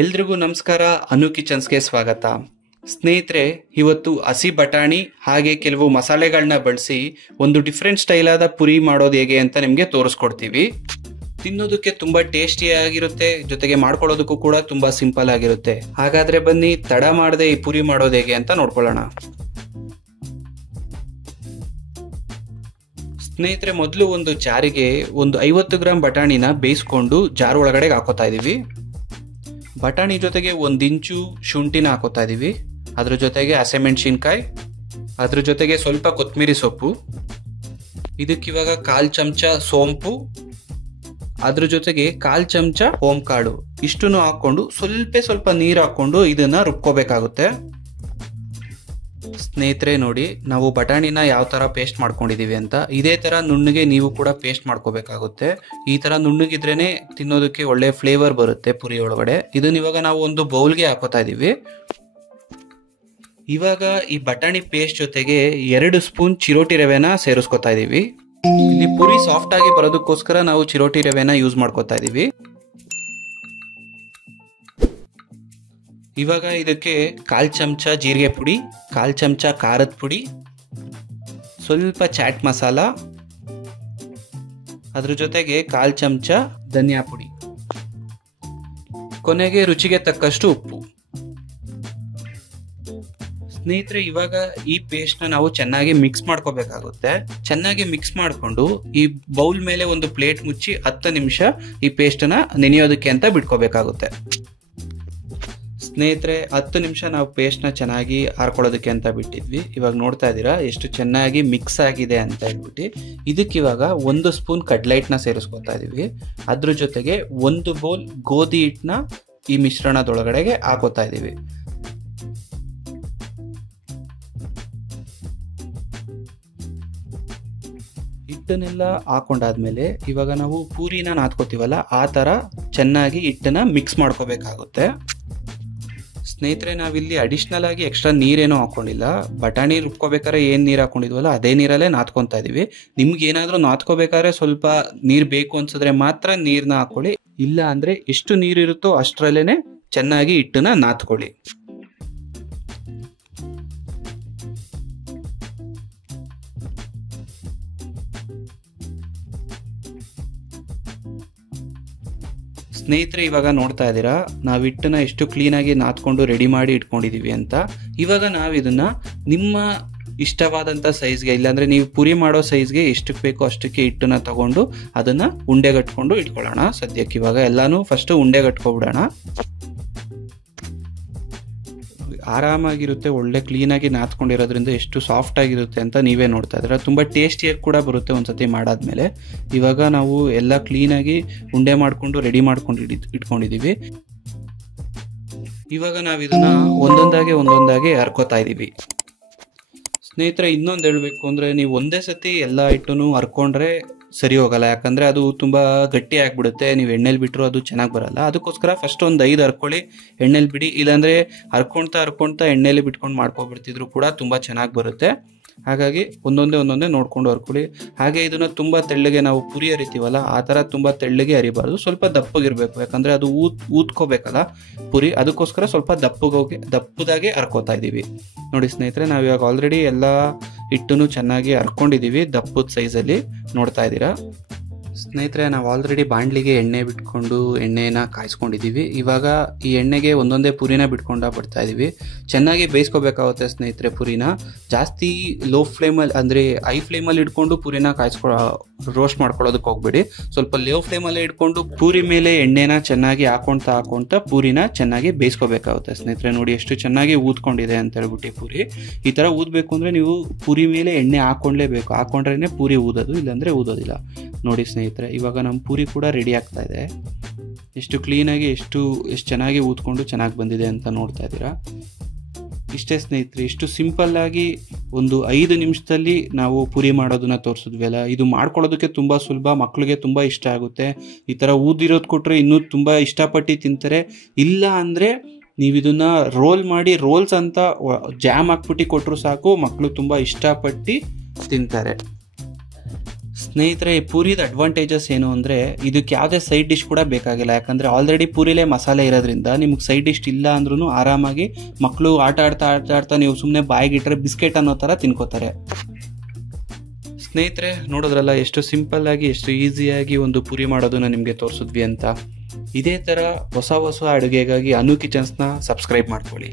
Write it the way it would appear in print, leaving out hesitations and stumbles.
ಎಲ್ರಿಗೂ ನಮಸ್ಕಾರ. ಅನು ಕಿಚನ್ಸ್ಗೆ ಸ್ವಾಗತ. ಸ್ನೇಹಿತರೆ, ಇವತ್ತು ಹಸಿ ಬಟಾಣಿ ಹಾಗೆ ಕೆಲವು ಮಸಾಲೆಗಳನ್ನ ಬಳಸಿ ಒಂದು ಡಿಫ್ರೆಂಟ್ ಸ್ಟೈಲ್ ಆದ ಪುರಿ ಮಾಡೋದು ಹೇಗೆ ಅಂತ ನಿಮಗೆ ತೋರಿಸ್ಕೊಡ್ತೀವಿ. ತಿನ್ನೋದಕ್ಕೆ ತುಂಬಾ ಟೇಸ್ಟಿ ಆಗಿರುತ್ತೆ, ಜೊತೆಗೆ ಮಾಡ್ಕೊಳ್ಳೋದಕ್ಕೂ ಕೂಡ ತುಂಬಾ ಸಿಂಪಲ್ ಆಗಿರುತ್ತೆ. ಹಾಗಾದ್ರೆ ಬನ್ನಿ, ತಡ ಮಾಡದೆ ಈ ಪುರಿ ಮಾಡೋದು ಹೇಗೆ ಅಂತ ನೋಡ್ಕೊಳ್ಳೋಣ. ಸ್ನೇಹಿತರೆ, ಮೊದಲು ಒಂದು ಜಾರಿಗೆ ಒಂದು 50 ಗ್ರಾಂ ಬಟಾಣಿನ ಬೇಯಿಸ್ಕೊಂಡು ಜಾರ್ ಒಳಗಡೆ ಹಾಕೋತಾ ಇದೀವಿ. ಬಟಾಣಿ ಜೊತೆಗೆ 1 ಇಂಚು ಶುಂಠಿನ ಹಾಕೋತಾ ಇದೀವಿ. ಅದ್ರ ಜೊತೆಗೆ ಹಸಿಮೆಣಸಿನ್ಕಾಯಿ, ಅದ್ರ ಜೊತೆಗೆ ಸ್ವಲ್ಪ ಕೊತ್ತಂಬರಿ ಸೊಪ್ಪು, ಇದಕ್ಕಿವಾಗ 1/4 ಚಮಚ ಸೋಂಪು, ಅದ್ರ ಜೊತೆಗೆ 1/4 ಚಮಚ ಓಂಕಾಳು, ಇಷ್ಟನ್ನು ಹಾಕೊಂಡು ಸ್ವಲ್ಪ ನೀರು ಹಾಕೊಂಡು ಇದನ್ನ ರುಬ್ಕೋಬೇಕಾಗುತ್ತೆ. ಸ್ನೇಹಿತರೆ ನೋಡಿ, ನಾವು ಬಟಾಣಿನ ಯಾವ ತರ ಪೇಸ್ಟ್ ಮಾಡ್ಕೊಂಡಿದೀವಿ ಅಂತ ಇದೇ ತರ ನುಣ್ಣಗೆ ನೀವು ಕೂಡ ಪೇಸ್ಟ್ ಮಾಡ್ಕೋಬೇಕಾಗುತ್ತೆ. ಈ ತರ ನುಣ್ಣಗಿದ್ರೇನೆ ತಿನ್ನೋದಕ್ಕೆ ಒಳ್ಳೆ ಫ್ಲೇವರ್ ಬರುತ್ತೆ ಪುರಿ ಒಳಗಡೆ. ಇದನ್ನ ಇವಾಗ ನಾವು ಒಂದು ಬೌಲ್ಗೆ ಹಾಕೋತಾ ಇದೀವಿ. ಇವಾಗ ಈ ಬಟಾಣಿ ಪೇಸ್ಟ್ ಜೊತೆಗೆ 2 ಸ್ಪೂನ್ ಚಿರೋಟಿ ರವೆನ ಸೇರಿಸ್ಕೊತಾ ಇದೀವಿ. ಇಲ್ಲಿ ಪುರಿ ಸಾಫ್ಟ್ ಆಗಿ ಬರೋದಕ್ಕೋಸ್ಕರ ನಾವು ಚಿರೋಟಿ ರವೆನ ಯೂಸ್ ಮಾಡ್ಕೋತಾ ಇದೀವಿ. ಇವಾಗ ಇದಕ್ಕೆ 1/4 ಚಮಚ ಜೀರಿಗೆ ಪುಡಿ, 1/4 ಚಮಚ ಖಾರದ ಪುಡಿ, ಸ್ವಲ್ಪ ಚಾಟ್ ಮಸಾಲ, ಅದ್ರ ಜೊತೆಗೆ 1/4 ಚಮಚ ಧನಿಯಾ ಪುಡಿ, ಕೊನೆಗೆ ರುಚಿಗೆ ತಕ್ಕಷ್ಟು ಉಪ್ಪು. ಸ್ನೇಹಿತರೆ, ಇವಾಗ ಈ ಪೇಸ್ಟ್ ನ ನಾವು ಚೆನ್ನಾಗಿ ಮಿಕ್ಸ್ ಮಾಡ್ಕೋಬೇಕಾಗುತ್ತೆ. ಚೆನ್ನಾಗಿ ಮಿಕ್ಸ್ ಮಾಡ್ಕೊಂಡು ಈ ಬೌಲ್ ಮೇಲೆ ಒಂದು ಪ್ಲೇಟ್ ಮುಚ್ಚಿ 10 ನಿಮಿಷ ಈ ಪೇಸ್ಟ್ ನ ನೆನೆಯೋದಕ್ಕೆ ಅಂತ ಬಿಟ್ಕೋಬೇಕಾಗುತ್ತೆ. ಸ್ನೇಹಿತರೆ, 10 ನಿಮಿಷ ನಾವು ಪೇಸ್ಟ್ ನ ಚೆನ್ನಾಗಿ ಹಾರ್ಕೊಳ್ಳೋದಕ್ಕೆ ಅಂತ ಬಿಟ್ಟಿದ್ವಿ. ಇವಾಗ ನೋಡ್ತಾ ಇದ್ದೀರಾ ಎಷ್ಟು ಚೆನ್ನಾಗಿ ಮಿಕ್ಸ್ ಆಗಿದೆ ಅಂತ ಹೇಳ್ಬಿಟ್ಟು. ಇದಕ್ಕೆ ಇವಾಗ 1 ಸ್ಪೂನ್ ಕಡ್ಲೆ ಹಿಟ್ಟನ್ನ ಸೇರಿಸ್ಕೊತಾ ಇದೀವಿ. ಅದ್ರ ಜೊತೆಗೆ 1 ಬೌಲ್ ಗೋಧಿ ಹಿಟ್ಟನ್ನ ಈ ಮಿಶ್ರಣದೊಳಗಡೆಗೆ ಹಾಕೋತಾ ಇದೀವಿ. ಹಿಟ್ಟನ್ನೆಲ್ಲ ಹಾಕೊಂಡಾದ್ಮೇಲೆ ಇವಾಗ ನಾವು ಪೂರಿನ ನಾದ್ಕೋತೀವಲ್ಲ, ಆ ತರ ಚೆನ್ನಾಗಿ ಹಿಟ್ಟನ್ನ ಮಿಕ್ಸ್ ಮಾಡ್ಕೋಬೇಕಾಗುತ್ತೆ. ಸ್ನೇಹಿತರೆ, ನಾವಿಲ್ಲಿ ಅಡಿಷನಲ್ ಆಗಿ ಎಕ್ಸ್ಟ್ರಾ ನೀರೇನೋ ಹಾಕೊಂಡಿಲ್ಲ. ಬಟಾಣಿ ರುಬ್ಕೋಬೇಕಾದ್ರೆ ಏನ್ ನೀರು ಹಾಕೊಂಡಿದ್ವಲ್ಲ ಅದೇ ನೀರಲ್ಲೇ ನಾದ್ಕೊಂತಾ ಇದೀವಿ. ನಿಮ್ಗೆ ಏನಾದ್ರೂ ನಾದ್ಕೋಬೇಕಾದ್ರೆ ಸ್ವಲ್ಪ ನೀರ್ ಬೇಕು ಅನ್ಸಿದ್ರೆ ಮಾತ್ರ ನೀರ್ನ ಹಾಕೊಳ್ಳಿ. ಇಲ್ಲ ಅಂದ್ರೆ ಎಷ್ಟು ನೀರಿರುತ್ತೋ ಅಷ್ಟರಲ್ಲೇನೆ ಚೆನ್ನಾಗಿ ಹಿಟ್ಟನ್ನ ನಾದ್ಕೊಳ್ಳಿ. ಸ್ನೇಹಿತರೆ, ಇವಾಗ ನೋಡ್ತಾ ಇದ್ದೀರಾ ನಾವು ಹಿಟ್ಟನ್ನ ಎಷ್ಟು ಕ್ಲೀನ್ ಆಗಿ ನಾದ್ಕೊಂಡು ರೆಡಿ ಮಾಡಿ ಇಟ್ಕೊಂಡಿದೀವಿ ಅಂತ. ಇವಾಗ ನಾವು ಇದನ್ನ ನಿಮ್ಮ ಇಷ್ಟವಾದಂತ ಸೈಜ್ಗೆ, ಇಲ್ಲಾಂದ್ರೆ ನೀವು ಪುರಿ ಮಾಡೋ ಸೈಜ್ಗೆ ಎಷ್ಟಕ್ಕೆ ಬೇಕೋ ಅಷ್ಟಕ್ಕೆ ಹಿಟ್ಟನ್ನ ತಗೊಂಡು ಅದನ್ನ ಉಂಡೆಗಟ್ಕೊಂಡು ಇಟ್ಕೊಳ್ಳೋಣ. ಸದ್ಯಕ್ಕೆ ಇವಾಗ ಎಲ್ಲಾನು ಫಸ್ಟ್ ಉಂಡೆಗಟ್ಕೊಬಿಡೋಣ. ಆರಾಮಾಗಿರುತ್ತೆ, ಒಳ್ಳೆ ಕ್ಲೀನ್ ಆಗಿ ನಾದ್ಕೊಂಡಿರೋದ್ರಿಂದ ಎಷ್ಟು ಸಾಫ್ಟ್ ಆಗಿರುತ್ತೆ ಅಂತ ನೀವೇ ನೋಡ್ತಾ ಇದ್ದೀರಾ. ತುಂಬಾ ಟೇಸ್ಟಿಯಾಗಿ ಕೂಡ ಬರುತ್ತೆ ಒಂದ್ಸತಿ ಮಾಡಾದ್ಮೇಲೆ. ಇವಾಗ ನಾವು ಎಲ್ಲ ಕ್ಲೀನ್ ಆಗಿ ಉಂಡೆ ಮಾಡ್ಕೊಂಡು ರೆಡಿ ಮಾಡ್ಕೊಂಡು ಇಟ್ಕೊಂಡಿದೀವಿ. ಇವಾಗ ನಾವ್ ಇದನ್ನ ಒಂದೊಂದಾಗೆ ಹರ್ಕೋತಾ ಇದೀವಿ. ಸ್ನೇಹಿತರೆ, ಇನ್ನೊಂದು ಹೇಳ್ಬೇಕು ಅಂದ್ರೆ, ನೀವು ಒಂದೇ ಸತಿ ಎಲ್ಲ ಹಿಟ್ಟನ್ನು ಹರ್ಕೊಂಡ್ರೆ ಸರಿ ಹೋಗಲ್ಲ. ಯಾಕಂದ್ರೆ ಅದು ತುಂಬಾ ಗಟ್ಟಿ ಆಗ್ಬಿಡುತ್ತೆ. ನೀವು ಎಣ್ಣೆಲಿ ಬಿಟ್ಟರು ಅದು ಚೆನ್ನಾಗಿ ಬರಲ್ಲ. ಅದಕ್ಕೋಸ್ಕರ ಫಸ್ಟ್ ಒಂದು 5 ಹರ್ಕೊಳ್ಳಿ, ಎಣ್ಣೆಲಿ ಬಿಡಿ. ಇಲ್ಲಾಂದ್ರೆ ಹರ್ಕೊಂತಾ ಎಣ್ಣೆಲಿ ಬಿಟ್ಕೊಂಡು ಮಾಡ್ಕೊಬಿಡ್ತಿದ್ರು ಕೂಡ ತುಂಬಾ ಚೆನ್ನಾಗಿ ಬರುತ್ತೆ. ಹಾಗಾಗಿ ಒಂದೊಂದೇ ನೋಡ್ಕೊಂಡು ಹರ್ಕೊಳ್ಳಿ. ಹಾಗೆ ಇದನ್ನ ತುಂಬಾ ತೆಳ್ಳಗೆ ನಾವು ಪುರಿ ಹರಿತೀವಲ್ಲ, ಆ ತರ ತುಂಬಾ ತೆಳ್ಳಗೆ ಹರಿಬಾರ್ದು, ಸ್ವಲ್ಪ ದಪ್ಪಗಿರ್ಬೇಕು. ಯಾಕಂದ್ರೆ ಅದು ಊದ್ಕೋಬೇಕಲ್ಲ ಪುರಿ, ಅದಕ್ಕೋಸ್ಕರ ಸ್ವಲ್ಪ ದಪ್ಪದಾಗೆ ಹರ್ಕೋತಾ ಇದೀವಿ. ನೋಡಿ ಸ್ನೇಹಿತರೆ, ನಾವು ಇವಾಗ ಆಲ್ರೆಡಿ ಎಲ್ಲ ಹಿಟ್ಟನ್ನು ಚೆನ್ನಾಗಿ ಹರ್ಕೊಂಡಿದೀವಿ ದಪ್ಪದ ಸೈಜಲ್ಲಿ, ನೋಡ್ತಾ ಇದ್ದೀರಾ. ಸ್ನೇಹಿತರೆ, ನಾವು ಆಲ್ರೆಡಿ ಬಾಂಡ್ಲಿಗೆ ಎಣ್ಣೆ ಬಿಟ್ಕೊಂಡು ಎಣ್ಣೆನ ಕಾಯಿಸ್ಕೊಂಡಿದೀವಿ. ಇವಾಗ ಈ ಎಣ್ಣೆಗೆ ಒಂದೊಂದೇ ಪುರಿನ ಬಿಡ್ತಾ ಇದೀವಿ. ಚೆನ್ನಾಗಿ ಬೇಯಿಸ್ಕೋಬೇಕಾಗುತ್ತೆ ಸ್ನೇಹಿತರೆ. ಪುರಿನ ಜಾಸ್ತಿ ಲೋ ಫ್ಲೇಮಲ್ಲಿ ಅಂದ್ರೆ ಹೈ ಫ್ಲೇಮಲ್ಲಿ ಇಟ್ಕೊಂಡು ಪುರಿನ ರೋಸ್ಟ್ ಮಾಡ್ಕೊಳ್ಳೋದಕ್ಕೆ ಹೋಗ್ಬೇಡಿ. ಸ್ವಲ್ಪ ಲೋ ಫ್ಲೇಮಲ್ಲಿ ಇಟ್ಕೊಂಡು ಪೂರಿ ಮೇಲೆ ಎಣ್ಣೆನ ಚೆನ್ನಾಗಿ ಹಾಕೊಂತ ಪೂರಿನ ಚೆನ್ನಾಗಿ ಬೇಯಿಸ್ಕೋಬೇಕಾಗುತ್ತೆ. ಸ್ನೇಹಿತರೆ ನೋಡಿ ಎಷ್ಟು ಚೆನ್ನಾಗಿ ಊದ್ಕೊಂಡಿದೆ ಅಂತ ಹೇಳ್ಬಿಟ್ಟು ಪೂರಿ. ಈ ತರ ಊದ್ಬೇಕು ಅಂದ್ರೆ ನೀವು ಪೂರಿ ಮೇಲೆ ಎಣ್ಣೆ ಹಾಕೊಂಡ್ಲೇಬೇಕು. ಹಾಕೊಂಡ್ರೇನೆ ಪೂರಿ ಊದೋದು, ಇಲ್ಲಾಂದ್ರೆ ಊದೋದಿಲ್ಲ. ನೋಡಿ ಸ್ನೇಹಿತರೆ, ಇವಾಗ ನಮ್ಮ ಪೂರಿ ಕೂಡ ರೆಡಿ ಆಗ್ತಾ ಇದೆ. ಎಷ್ಟು ಕ್ಲೀನಾಗಿ ಎಷ್ಟು ಚೆನ್ನಾಗಿ ಊದ್ಕೊಂಡು ಚೆನ್ನಾಗಿ ಬಂದಿದೆ ಅಂತ ನೋಡ್ತಾ ಇದ್ದೀರಾ. ಇಷ್ಟೇ ಸ್ನೇಹಿತರೆ, ಇಷ್ಟು ಸಿಂಪಲ್ ಆಗಿ ಒಂದು 5 ನಿಮಿಷದಲ್ಲಿ ನಾವು ಪುರಿ ಮಾಡೋದನ್ನ ತೋರಿಸಿದ್ವಲ್ಲ. ಇದು ಮಾಡ್ಕೊಳ್ಳೋದಕ್ಕೆ ತುಂಬಾ ಸುಲಭ, ಮಕ್ಳಿಗೆ ತುಂಬಾ ಇಷ್ಟ ಆಗುತ್ತೆ. ಈ ತರ ಊದಿರೋದು ಕೊಟ್ರೆ ಇನ್ನೂ ತುಂಬಾ ಇಷ್ಟಪಟ್ಟು ತಿಂತಾರೆ. ಇಲ್ಲ ಅಂದ್ರೆ ನೀವು ಇದನ್ನ ರೋಲ್ ಮಾಡಿ ರೋಲ್ಸ್ ಅಂತ ಜಾಮ್ ಹಾಕ್ಬಿಟ್ಟು ಕೊಟ್ಟರು ಸಾಕು, ಮಕ್ಕಳು ತುಂಬಾ ಇಷ್ಟಪಟ್ಟು ತಿಂತಾರೆ. ಸ್ನೇಹಿತರೆ, ಈ ಪೂರಿದ ಅಡ್ವಾಂಟೇಜಸ್ ಏನು ಅಂದರೆ ಇದಕ್ಕೆ ಯಾವುದೇ ಸೈಡ್ ಡಿಶ್ ಕೂಡ ಬೇಕಾಗಿಲ್ಲ. ಯಾಕಂದರೆ ಆಲ್ರೆಡಿ ಪೂರಿಲೇ ಮಸಾಲೆ ಇರೋದ್ರಿಂದ ನಿಮಗೆ ಸೈಡ್ ಡಿಶ್ ಇಲ್ಲ ಅಂದ್ರೂ ಆರಾಮಾಗಿ ಮಕ್ಕಳು ಆಟ ಆಡ್ತಾ ನೀವು ಸುಮ್ಮನೆ ಬಾಯಿಗಿಟ್ರೆ ಬಿಸ್ಕೆಟ್ ಅನ್ನೋ ಥರ ತಿನ್ಕೋತಾರೆ. ಸ್ನೇಹಿತರೆ, ನೋಡೋದ್ರಲ್ಲ ಎಷ್ಟು ಸಿಂಪಲ್ ಆಗಿ ಎಷ್ಟು ಈಸಿಯಾಗಿ ಒಂದು ಪೂರಿ ಮಾಡೋದನ್ನ ನಿಮಗೆ ತೋರಿಸಿದ್ವಿ ಅಂತ. ಇದೇ ಥರ ಹೊಸ ಹೊಸ ಅಡುಗೆಗಾಗಿ ಅನು ಕಿಚನ್ಸ್ನ ಸಬ್ಸ್ಕ್ರೈಬ್ ಮಾಡ್ಕೊಳ್ಳಿ.